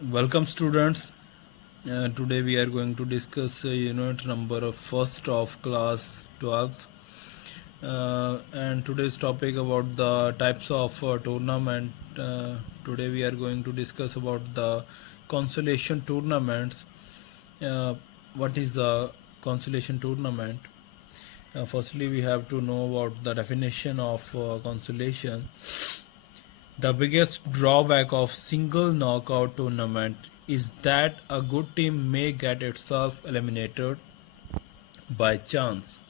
Welcome students. Today we are going to discuss unit number of first of class 12th, and today's topic about the types of tournament. Today we are going to discuss about the consolation tournaments. uh, what is a consolation tournament? Firstly, we have to know about the definition of consolation. The biggest drawback of single knockout tournament is that a good team may get itself eliminated by chance.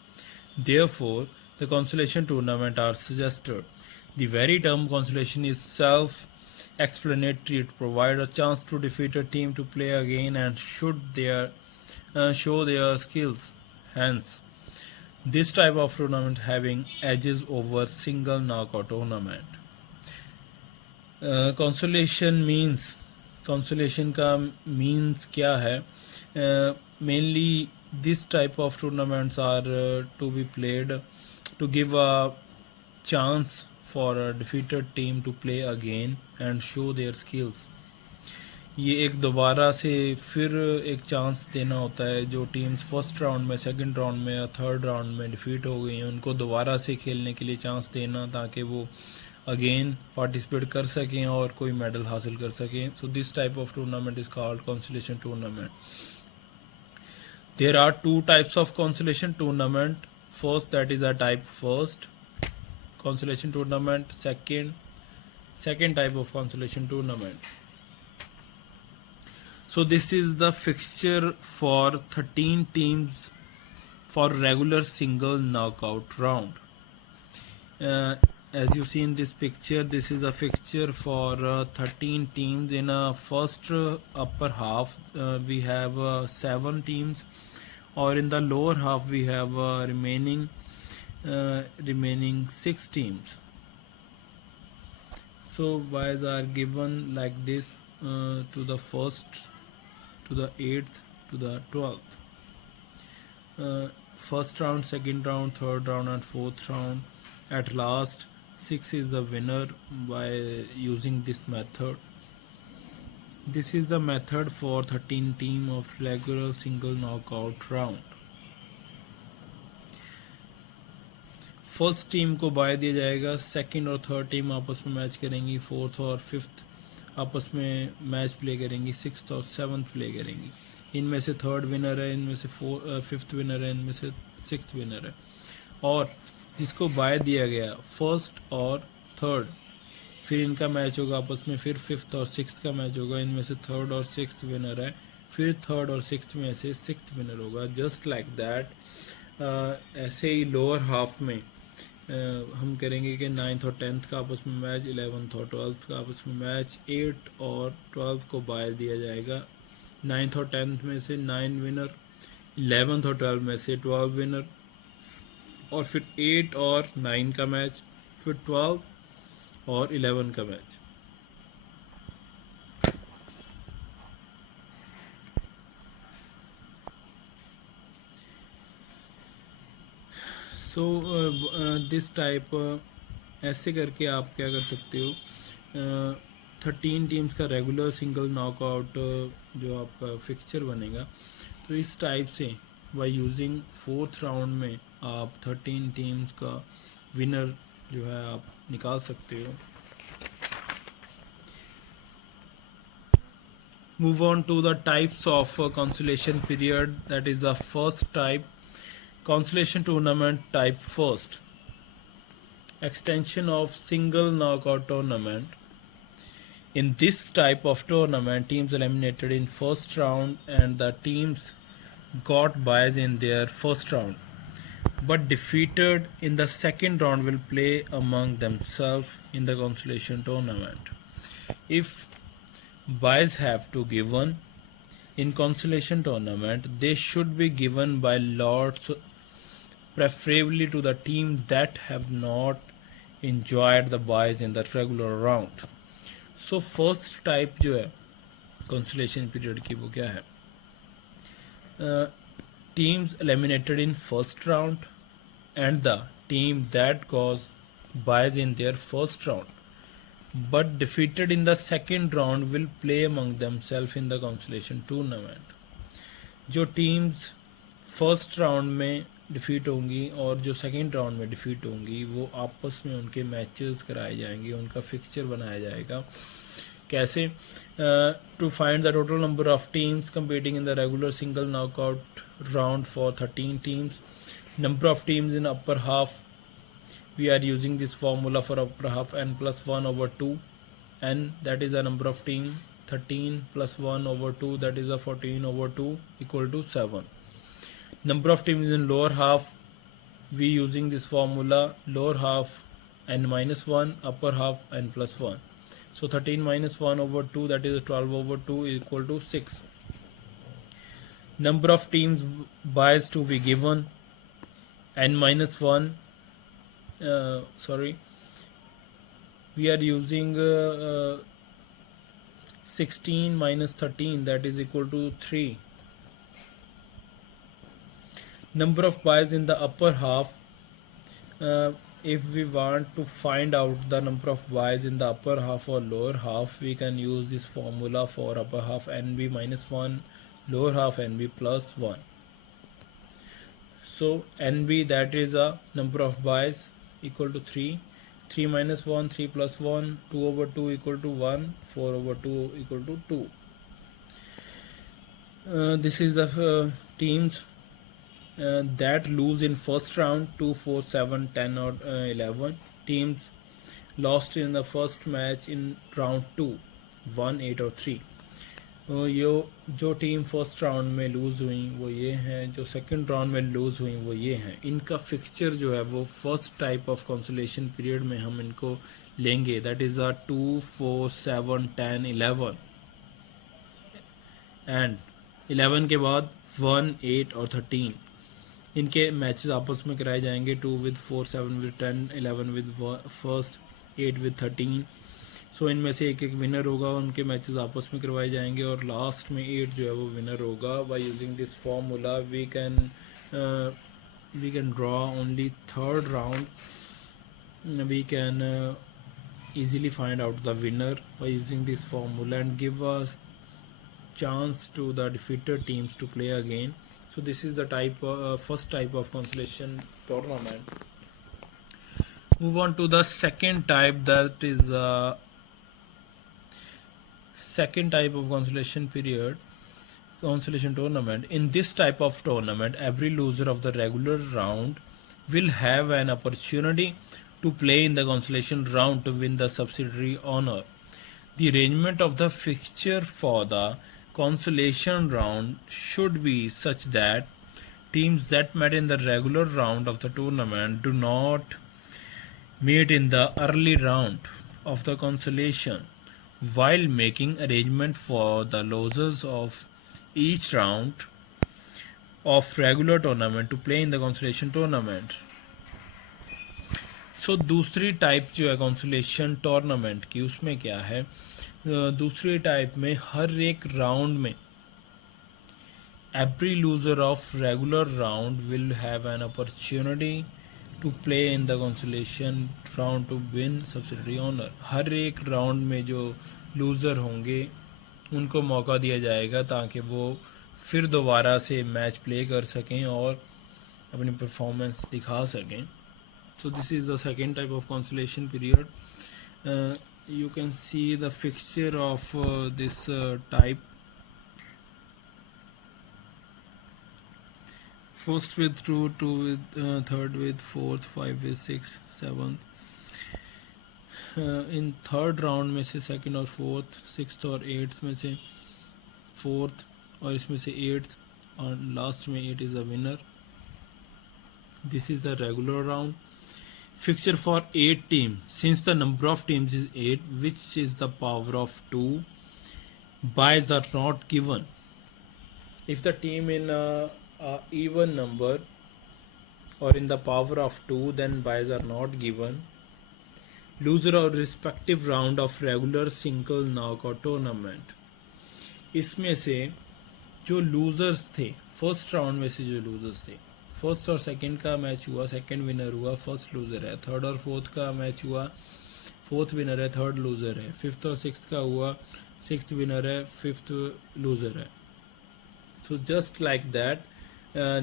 Therefore, the consolation tournament are suggested. The very term consolation is self-explanatory. It provides a chance to defeated team to play again and show their skills. Hence, this type of tournament having edges over single knockout tournament. Consolation का means क्या है? Mainly this type of tournaments are to be played to give a chance for a defeated team to play again and show their skills. ये एक दोबारा से फिर एक चांस देना होता है. जो टीम्स फर्स्ट राउंड में, सेकंड राउंड में या थर्ड राउंड में डिफीट हो गई हैं उनको दोबारा से खेलने के लिए चांस देना ताकि वो अगेन पार्टिसिपेट कर सकें और कोई मेडल हासिल कर सकें. So this type of tournament is called consolation tournament. There are two types of consolation tournament. First, that is a type first consolation tournament. Second type of consolation tournament. So this is the fixture for 13 teams for regular single knockout round. As you see in this picture, this is a fixture for 13 teams. In a first upper half we have 7 teams, or in the lower half we have remaining 6 teams. So buys are given like this, to the first, to the 8th, to the 12th. First round, second round, third round and fourth round. At last 6 is the winner by using this method. This is the method for 13 team of regular single knockout round. First team को बाय दिया जाएगा. सेकंड और third team आपस में मैच करेंगी. फोर्थ और फिफ्थ आपस में मैच प्ले करेंगी. सिक्स्थ और सेवन्थ प्ले करेंगी. इनमें से थर्ड विनर है, इनमें से फिफ्थ विनर है, इनमें से सिक्स्थ विनर है. और जिसको बाय दिया गया फर्स्ट और थर्ड, फिर इनका मैच होगा आपस में. फिर फिफ्थ और सिक्स्थ का मैच होगा. इनमें से थर्ड और सिक्स्थ विनर है. फिर थर्ड और सिक्स्थ में से सिक्स्थ विनर होगा. Just like that. ऐसे ही लोअर हाफ में हम करेंगे कि 9th और 10th का आपस में मैच, 11th और 12th का आपस में मैच. 8 और 12 को बाय दिया जाएगा. 9th और 10th में से 9 विनर, 11th और 12 में से 12 विनर, और फिर 8 और 9 का मैच, फिर 12 और 11 का मैच. सो दिस टाइप ऐसे करके आप क्या कर सकते हो. 13 टीम्स का रेगुलर सिंगल नॉकआउट जो आपका फिक्सचर बनेगा, तो इस टाइप से बाय यूजिंग फोर्थ राउंड में आप 13 टीम्स का विनर जो है आप निकाल सकते हो. Move on to the types of consolation period. That is the first type, consolation tournament type first. Extension of single knockout tournament. In this type of tournament, teams eliminated in first round and the teams got buys in their first round but defeated in the second round will play among themselves in the consolation tournament. If buys have to given in consolation tournament, they should be given by lots, preferably to the team that have not enjoyed the buys in the regular round. So first type जो है consolation period की वो क्या है? Teams eliminated in first round and the team that got buys in their first round but defeated in the second round will play among themselves in the consolation tournament. जो teams first round में डिफीट होंगी और जो second round में डिफीट होंगी वो आपस में उनके मैचेस कराए जाएंगे, उनका फिक्सचर बनाया जाएगा. कैसे? To find the total number of teams competing in the regular single knockout round for 13 teams. Number of teams in upper half, we are using this formula for upper half, n plus 1 over 2. N, that is the number of team. 13 plus 1 over 2, that is a 14 over 2 equal to 7. Number of teams in lower half, we using this formula, lower half n minus 1, upper half n plus 1. So 13 minus 1 over 2, that is 12 over 2 equal to 6. Number of teams buys to be given, n minus 1, we are using 16 minus 13, that is equal to 3. Number of buys in the upper half, if we want to find out the number of buys in the upper half or lower half, we can use this formula for upper half nb minus 1, lower half nb plus 1. So nb, that is a number of buys, equal to 3. 3 minus 1, 3 plus 1, 2 over 2 equal to 1, 4 over 2 equal to 2. This is the teams that lose in first round, 2, 4, 7, 10 or 11. Teams lost in the first match in round 2, 1, 8 और 3. ये जो team first round में लूज़ हुई वो ये हैं, जो second round में लूज़ हुई वो ये हैं. इनका फिक्सचर जो है वो first type of consolation period में हम इनको लेंगे, दैट इज़ अ 2, 4, 7, 10, 11 एंड 11 के बाद 1, 8 और 13. इनके मैचेस आपस में कराए जाएंगे, 2 with 4, 7 with 10, 11 with फर्स्ट, 8 with 13. सो इनमें से एक एक विनर होगा, उनके मैचेस आपस में करवाए जाएंगे और लास्ट में 8 जो है वो विनर होगा. By using this formula we can draw only third round. We can easily find out the winner by using this formula and give us chance to the defeated teams to play again. So this is the first type of consolation tournament. Move on to the second type, that is second type of consolation tournament. In this type of tournament, every loser of the regular round will have an opportunity to play in the consolation round to win the subsidiary honor. The arrangement of the fixture for the consolation round should be such that teams that met in the regular round of the tournament do not meet in the early round of the consolation, while making arrangement for the losers of each round of regular tournament to play in the consolation tournament. So दूसरी टाइप जो है consolation tournament की, उसमें क्या है, दूसरी टाइप में हर एक राउंड में every loser of regular round will have an opportunity to play in the consolation round to win subsidiary honor. हर एक राउंड में जो लूज़र होंगे उनको मौका दिया जाएगा ताकि वो फिर दोबारा से मैच प्ले कर सकें और अपनी परफॉर्मेंस दिखा सकें. So this is the second type of consolation period. You can see the fixture of this type. First with 2, 2 with third with 4th, 5 with 6, 7th. In third round में से second और fourth, 6th और 8th में से 4th और इसमें से 8th और last में 8 is a winner. This is a regular round. Fixture for 8 teams. Since the number of teams is 8, which is the power of 2, buys are not given. If the team in a even number or in the power of 2, then buys are not given. Loser of respective round of regular single knockout tournament. इसमें से जो लूजर्स थे first round में से, जो लूजर्स थे फर्स्ट और सेकंड का मैच हुआ, सेकंड विनर हुआ, फर्स्ट लूजर है. थर्ड और फोर्थ का मैच हुआ, फोर्थ विनर है, थर्ड लूज़र है। फिफ्थ और सिक्स्थ का हुआ, सिक्स्थ विनर है, फिफ्थ लूज़र है। So just like that,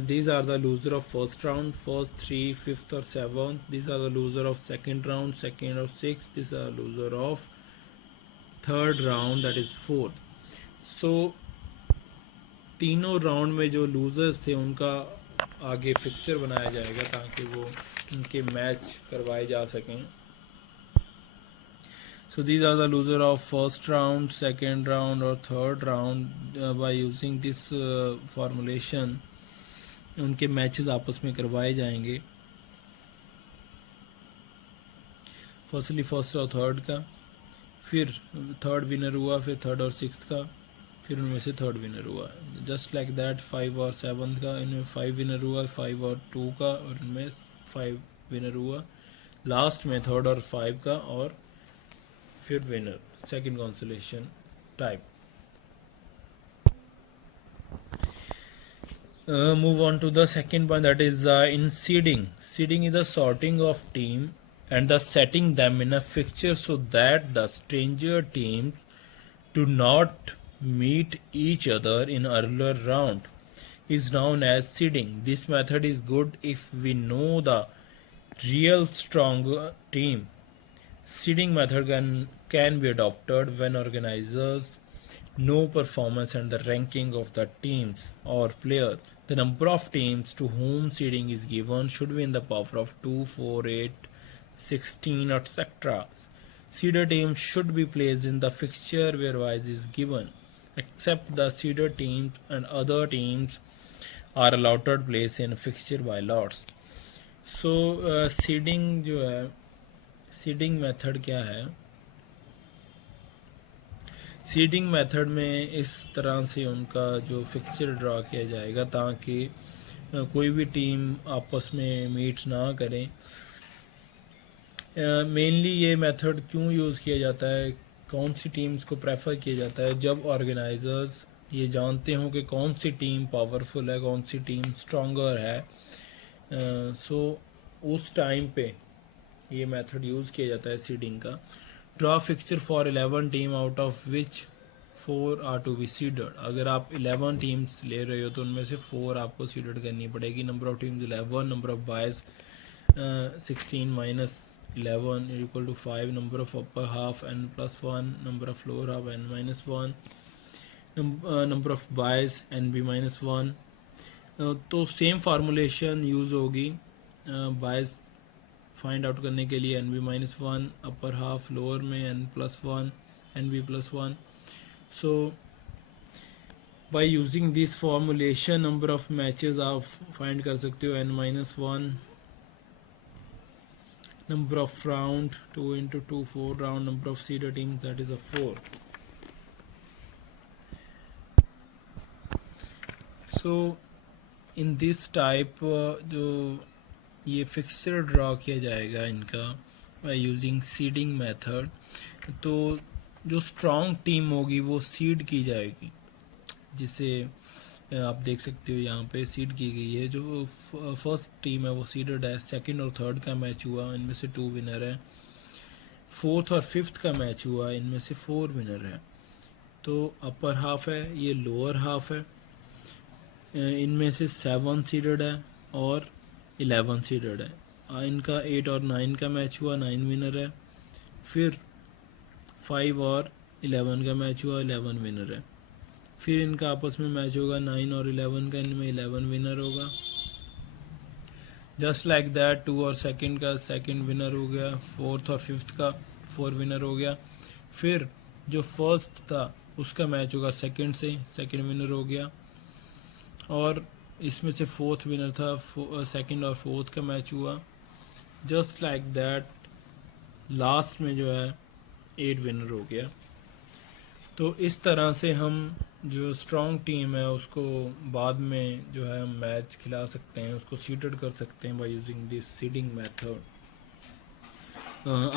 these are the loser of first round, first three, fifth or seventh. These are the loser of second round, second or sixth. These are loser of third round, that is fourth. So तीनों राउंड में जो लूजर्स थे उनका आगे फिक्चर बनाया जाएगा ताकि वो उनके मैच करवाए जा सकें। So these are the loser of first round, second round or third round. By using this formulation, उनके मैचेस आपस में करवाए जाएंगे। फर्स्टली फर्स्ट और थर्ड का, फिर थर्ड विनर हुआ, फिर थर्ड और सिक्स्थ का, फिर उनमें से थर्ड विनर हुआ। जस्ट लाइक दैट फाइव और सेवन्थ का, इनमें फाइव विनर हुआ, फाइव और टू का, और इनमें फाइव विनर हुआ। लास्ट में थर्ड और फाइव का, और फिर winner, second consolation type. Move on to the second point, that is in seeding. Seeding is the sorting of team and the setting them in a fixture so that the stranger teams do not meet each other in earlier round is known as seeding. This method is good if we know the real strong team. Seeding method can be adopted when organizers know performance and the ranking of the teams or players. The number of teams to whom seeding is given should be in the power of 2, 4, 8, 16, etc. Seeded teams should be placed in the fixture where wise is given, except the seeded teams and other teams are allotted place in fixture by lots. So seeding जो है, seeding method क्या है? Seeding method में इस तरह से उनका जो फिक्सचर ड्रा किया जाएगा ताकि कोई भी टीम आपस में मीट ना करें। मेनली ये मेथड क्यों यूज़ किया जाता है, कौन सी टीम्स को प्रेफर किया जाता है? जब ऑर्गेनाइजर्स ये जानते हों कि कौन सी टीम पावरफुल है, कौन सी टीम स्ट्रॉन्गर है, सो उस टाइम पे ये मेथड यूज़ किया जाता है सीडिंग का। Draw fixture for 11 team out of which 4 are to be seeded. अगर आप 11 टीम्स ले रहे हो तो उनमें से 4 आपको सीडेड करनी पड़ेगी। Number of teams 11, number of byes 16 minus 11 equal to 5, number of upper half n plus 1, number of lower half n minus 1, number of byes n b minus 1। तो सेम फार्मूलेशन यूज़ होगी byes find out करने के लिए, NB minus 1, upper half lower में n plus 1, NB plus 1। So by using this formulation number of matches आप फाइंड कर सकते हो, n minus 1, number of round 2 into 2 4 round, number of seeded teams that is a 4. So in this type जो ये fixer draw किया जाएगा इनका by using seeding method, तो जो स्ट्रॉन्ग टीम होगी वो सीड की जाएगी, जिसे आप देख सकते हो यहाँ पे सीड की गई है। जो फर्स्ट टीम है वो सीडेड है। सेकंड और थर्ड का मैच हुआ, इनमें से 2 विनर है। फोर्थ और फिफ्थ का मैच हुआ, इनमें से 4 विनर है। तो अपर हाफ है, ये लोअर हाफ है, इनमें से 7 सीडेड है और 11 सीडेड है। इनका 8 और 9 का मैच हुआ, 9 विनर है। फिर 5 और 11 का मैच हुआ, 11 विनर है। फिर इनका आपस में मैच होगा 9 और 11 का, इनमें 11 विनर होगा। जस्ट लाइक दैट 2 और सेकंड का सेकंड विनर हो गया, फोर्थ और फिफ्थ का 4 विनर हो गया। फिर जो फर्स्ट था उसका मैच होगा सेकंड से, सेकंड विनर हो गया। और इसमें से फोर्थ विनर था, सेकंड और फोर्थ का मैच हुआ। जस्ट लाइक दैट लास्ट में जो है 8 विनर हो गया। तो इस तरह से हम जो स्ट्रॉन्ग टीम है उसको बाद में जो है हम मैच खिला सकते हैं, उसको सीडेड कर सकते हैं by using this seeding method.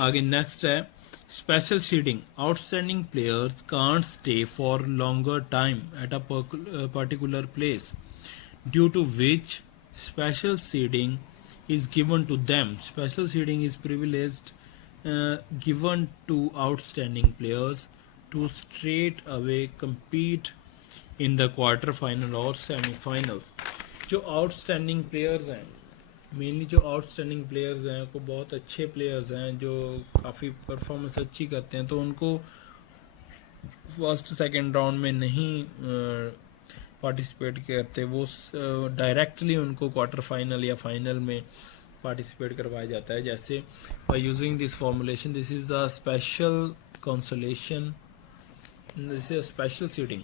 आगे नेक्स्ट है special seeding. Outstanding players can't stay for longer time at a particular place due to which special seeding is given to them. Special seeding is privileged given to outstanding players to straight away compete in the quarter final or semi-finals. जो outstanding players हैं, मेनली जो outstanding players हैं, को बहुत अच्छे प्लेयर्स हैं जो काफ़ी परफॉर्मेंस अच्छी करते हैं, तो उनको फर्स्ट सेकंड राउंड में नहीं पार्टिसिपेट करते, वो डायरेक्टली उनको क्वार्टर फाइनल या फाइनल में पार्टिसिपेट करवाया जाता है. जैसे by using this formulation, this is a special consolation, this is a special seeding.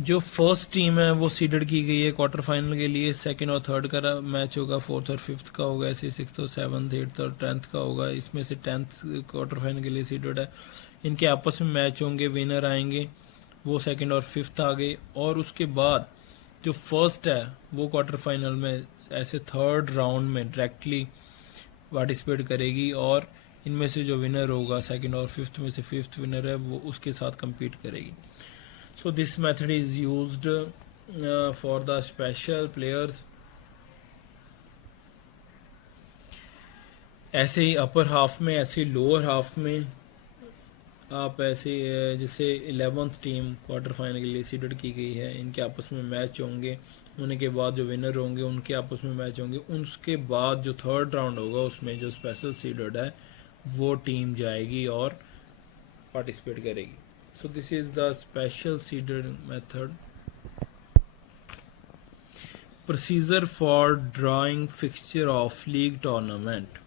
जो फर्स्ट टीम है वो सीडेड की गई है क्वार्टर फाइनल के लिए. सेकंड और थर्ड का मैच होगा, फोर्थ और फिफ्थ का होगा, ऐसे सिक्स और सेवन्थ, एट्थ और 10th का होगा. इसमें से 10th क्वार्टर फाइनल के लिए सीडेड है. इनके आपस में मैच होंगे, विनर आएंगे, वो सेकंड और फिफ्थ आ गए. और उसके बाद जो फर्स्ट है वो क्वार्टर फाइनल में ऐसे थर्ड राउंड में डायरेक्टली पार्टिसिपेट करेगी, और इनमें से जो विनर होगा सेकंड और फिफ्थ में से फिफ्थ विनर है वो उसके साथ compete करेगी. So this method is used for the special players. ऐसे ही अपर हाफ में, ऐसे ही लोअर हाफ में आप ऐसे जैसे 11th टीम क्वार्टर फाइनल के लिए सीडेड की गई है, इनके आपस में मैच होंगे, होने के बाद जो विनर होंगे उनके आपस में मैच होंगे. उसके बाद जो थर्ड राउंड होगा उसमें जो स्पेशल सीडेड है वो टीम जाएगी और पार्टिसिपेट करेगी. So this is the special seeded method. Procedure for drawing fixture of league tournament.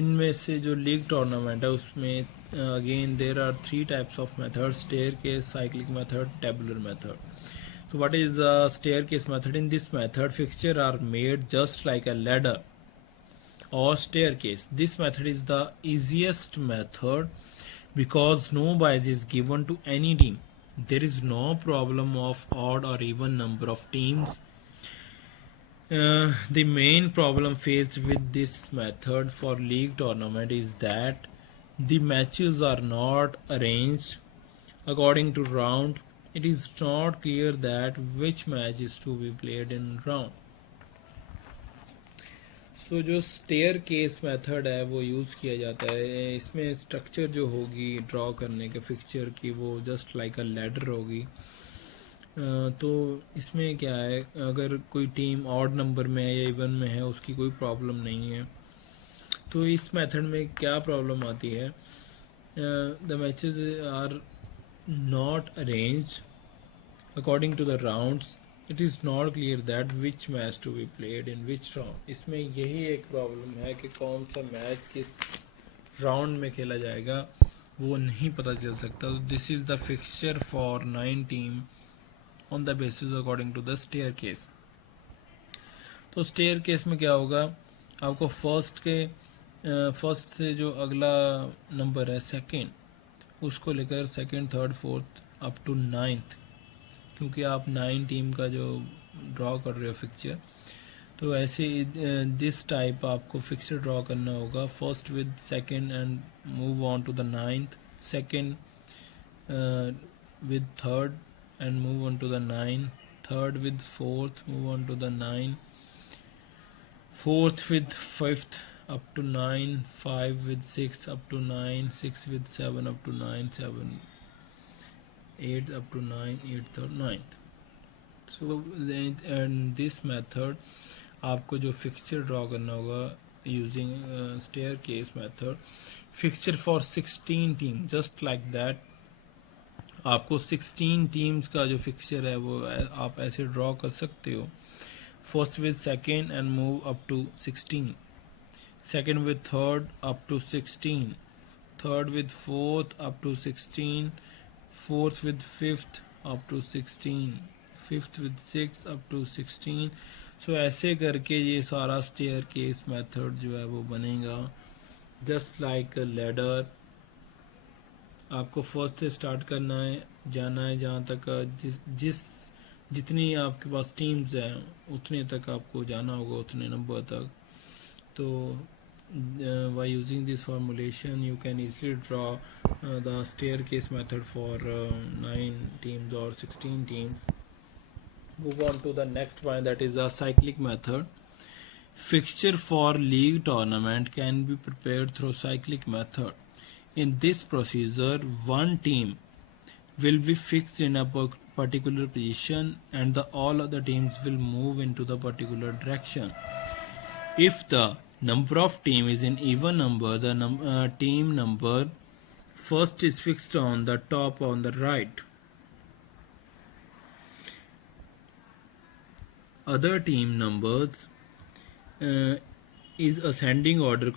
इनमें से जो लीग टूर्नामेंट है उसमें again there are 3 types of methods: staircase, cyclic method, tabular method. So what is the staircase method? In this method, fixture are made just like a ladder or staircase. This method is the easiest method because no bias is given to any team. There is no problem of odd or even number of teams. The main problem faced with this method for league tournament is that the matches are not arranged according to round. It is not clear that which match is to be played in round. सो जो stair case method है वो यूज़ किया जाता है. इसमें स्ट्रक्चर जो होगी ड्रॉ करने के फिक्सचर की वो जस्ट लाइक अ लैडर होगी. तो इसमें क्या है, अगर कोई टीम ऑड नंबर में है या इवन में है उसकी कोई प्रॉब्लम नहीं है. तो इस मेथड में क्या प्रॉब्लम आती है, the matches are not arranged according to the rounds. It is not clear that which match to be played in which round. इसमें यही एक प्रॉब्लम है कि कौन सा मैच किस राउंड में खेला जाएगा वो नहीं पता चल सकता. This is the fixture for 9 team on the basis according to the staircase. तो स्टेयर केस में क्या होगा, आपको फर्स्ट से जो अगला नंबर है सेकेंड, उसको लेकर second, third, fourth up to 9th, क्योंकि आप 9 टीम का जो ड्रॉ कर रहे हो फिक्सचर, तो ऐसे दिस टाइप आपको फिक्सचर ड्रॉ करना होगा. First with second and move on to the 9th, second with third and move on to the 9th, third with fourth, move on to the 9th, fourth with fifth up to 9, 5 with 6 up to 9, 6 with 7 up to 9, 7 8 up to 9, 8th or 9th. So and this method आपको जो fixture draw करना होगा using staircase method, fixture for 16 team, just like that. आपको 16 टीम्स का जो फिक्सचर है वो आप ऐसे ड्रॉ कर सकते हो. First with second and move up to 16, second with third up to 16, third with fourth up to 16, fourth with fifth up to 16, fifth with sixth up to 16. So ऐसे करके ये सारा स्टेयर केस मेथड जो है वो बनेगा जस्ट लाइक अ लैडर. आपको फर्स्ट से स्टार्ट करना है, जाना है जहाँ तक जितनी आपके पास टीम्स हैं उतने तक आपको जाना होगा, उतने नंबर तक. तो by using this formulation you can easily draw the staircase method for 9 teams or 16 teams. move on to the next point, that is a cyclic method. Fixture for league tournament can be prepared through cyclic method. In this procedure, one team will be fixed in a particular position and all other teams will move into the particular direction. If the number of team is in even number, the team number first is fixed on the top on the right. Other team numbers is ascending order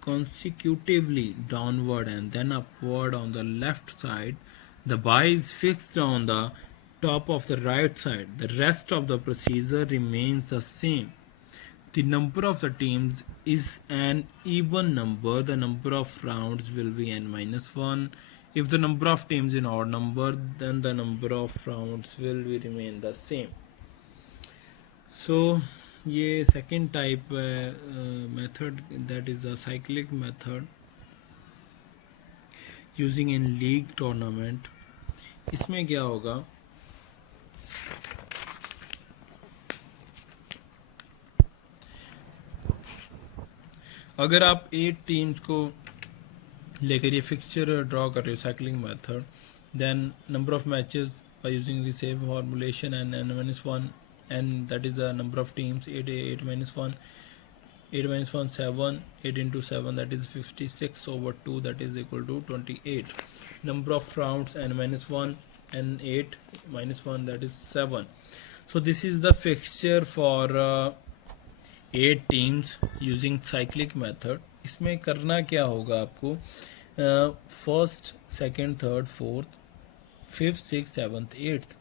consecutively downward and then upward on the left side. The bar is fixed on the top of the right side. The rest of the procedure remains the same. The number of the teams is an even number. The number of rounds will be n-1. If the number of teams is odd number, then the number of rounds will remain the same. So ये second type method, that is a cyclic method using in league tournament. इसमें क्या होगा, अगर आप 8 टीम्स को लेकर ये fixture draw कर रहे हो cycling method, then number of matches by using the same formulation and n-1, and that is the number of teams, 8 minus 1, 8 minus 1 7, 8 into 7 that is 56 over 2 that is equal to 28. Number of rounds n minus 1 and 8 minus 1 that is 7. So this is the fixture for 8 teams using cyclic method. इसमें करना क्या होगा आपको, first second third fourth fifth six seventh eighth,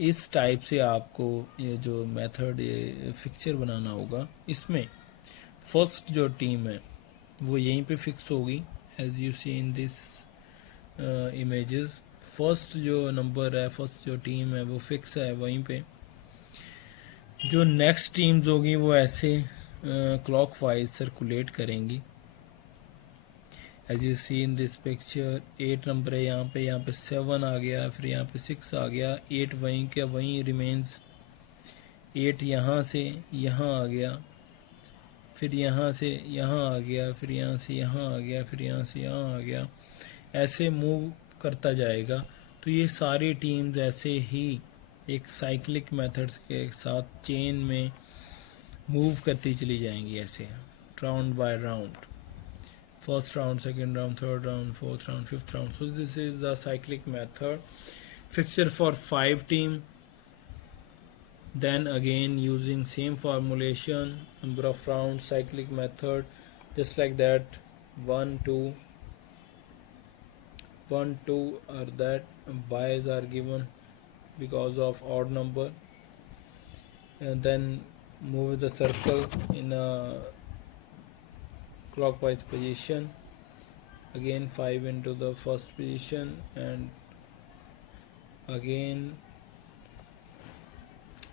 इस टाइप से आपको ये जो मेथड ये फिक्सचर बनाना होगा. इसमें फर्स्ट जो टीम है वो यहीं पे फिक्स होगी as you see in this images. First जो नंबर है, फर्स्ट जो टीम है वो फिक्स है वहीं पे. जो नेक्स्ट टीम्स होगी वो ऐसे क्लॉकवाइज सर्कुलेट करेंगी. As you see in this picture 8 number है यहाँ पे 7 आ गया, फिर यहाँ पे 6 आ गया, 8 वहीं का वहीं रिमेन्स, 8 यहाँ से यहाँ आ गया, फिर यहाँ से यहाँ आ गया, फिर यहाँ से यहाँ आ गया, फिर यहाँ से यहाँ आ गया, ऐसे मूव करता जाएगा. तो ये सारी टीम्स ऐसे ही एक साइक्लिक मेथड्स के साथ चेन में मूव करती चली जाएंगी, ऐसे round bye round. First round, second round, third round, fourth round, fifth round. So this is the cyclic method. Fixture for 5 team. Then again using same formulation, number of rounds, cyclic method, just like that. 1 2 1 2 are that byes are given because of odd number, and then move the circle in a clockwise position. Again 5 into the first position and again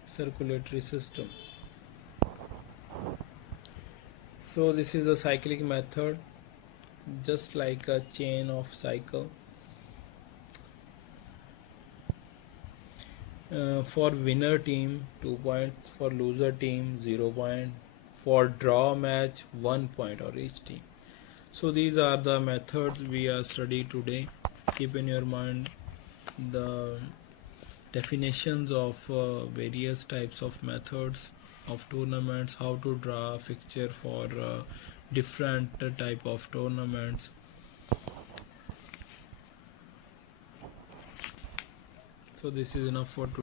circulatory system. So this is a cyclic method, just like a chain of cycle. For winner team 2 points, for loser team 0 point, for draw match 1 point or each team. So these are the methods we are studying today. Keep in your mind the definitions of various types of methods of tournaments, how to draw a fixture for different type of tournaments. So this is enough for today.